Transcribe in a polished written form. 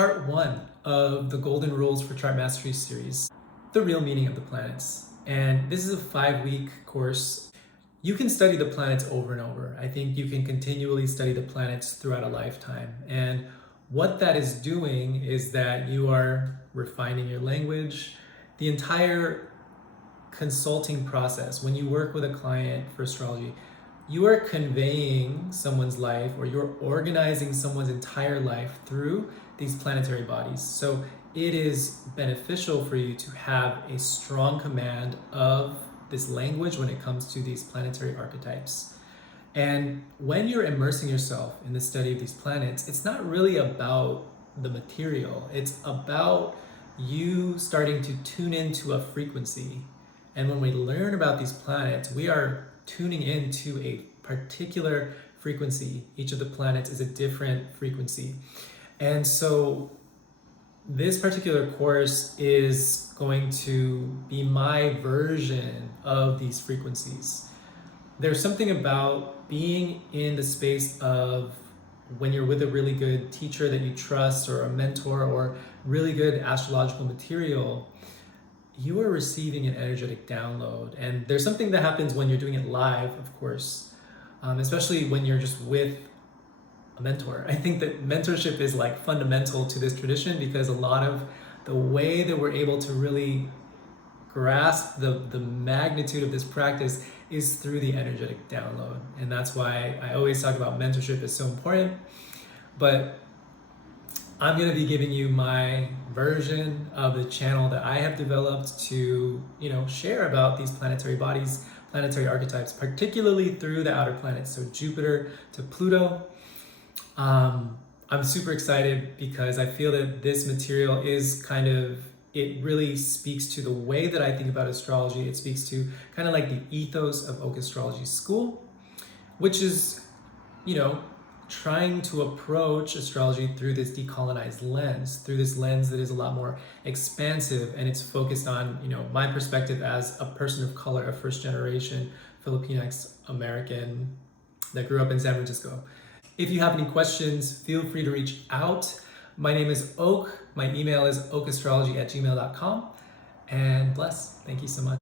part 1 of the Golden Rules for Chart Mastery series, the real meaning of the planets. And this is a 5-week course. You can study the planets over and over. I think you can continually study the planets throughout a lifetime. And what that is doing is that you are refining your language. The entire consulting process, when you work with a client for astrology, you are conveying someone's life, or you're organizing someone's entire life through these planetary bodies. So it is beneficial for you to have a strong command of this language when it comes to these planetary archetypes. And when you're immersing yourself in the study of these planets, it's not really about the material. It's about you starting to tune into a frequency. And when we learn about these planets, we are tuning into a particular frequency. Each of the planets is a different frequency. And so this particular course is going to be my version of these frequencies. There's something about being in the space of when you're with a really good teacher that you trust, or a mentor, or really good astrological material, you are receiving an energetic download. And there's something that happens when you're doing it live, of course, especially when you're just with a mentor. I think that mentorship is like fundamental to this tradition, because a lot of the way that we're able to really grasp the magnitude of this practice is through the energetic download. And that's why I always talk about mentorship is so important. But I'm going to be giving you my version of the channel that I have developed to, share about these planetary bodies, planetary archetypes, particularly through the outer planets, so Jupiter to Pluto. I'm super excited because I feel that this material is it really speaks to the way that I think about astrology. It speaks to kind of like the ethos of Oak Astrology School, which is, trying to approach astrology through this decolonized lens, through this lens that is a lot more expansive, and it's focused on, my perspective as a person of color, a first generation Filipinx American that grew up in San Francisco. If you have any questions, feel free to reach out. My name is Oak. My email is oakastrology@gmail.com. And bless. Thank you so much.